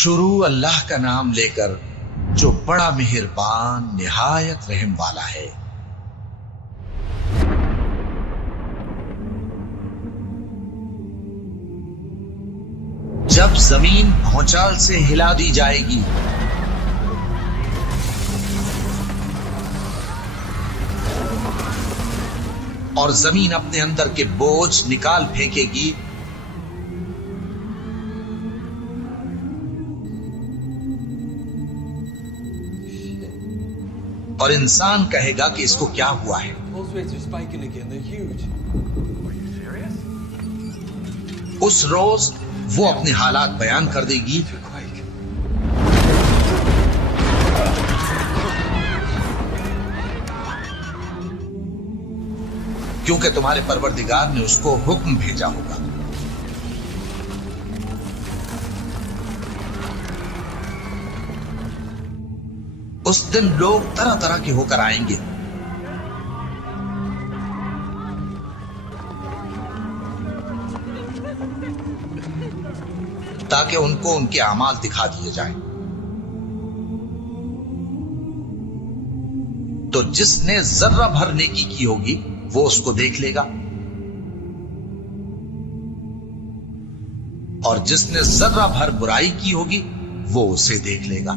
شروع اللہ کا نام لے کر جو بڑا مہربان نہایت رحم والا ہے۔ جب زمین بھونچال سے ہلا دی جائے گی اور زمین اپنے اندر کے بوجھ نکال پھینکے گی، اور انسان کہے گا کہ اس کو کیا ہوا ہے، اس روز وہ اپنے حالات بیان کر دے گی، کیونکہ تمہارے پروردگار نے اس کو حکم بھیجا ہوگا۔ اس دن لوگ طرح طرح کے ہو کر آئیں گے، تاکہ ان کو ان کے اعمال دکھا دیے جائیں۔ تو جس نے ذرہ بھر نیکی کی ہوگی وہ اس کو دیکھ لے گا، اور جس نے ذرہ بھر برائی کی ہوگی وہ اسے دیکھ لے گا۔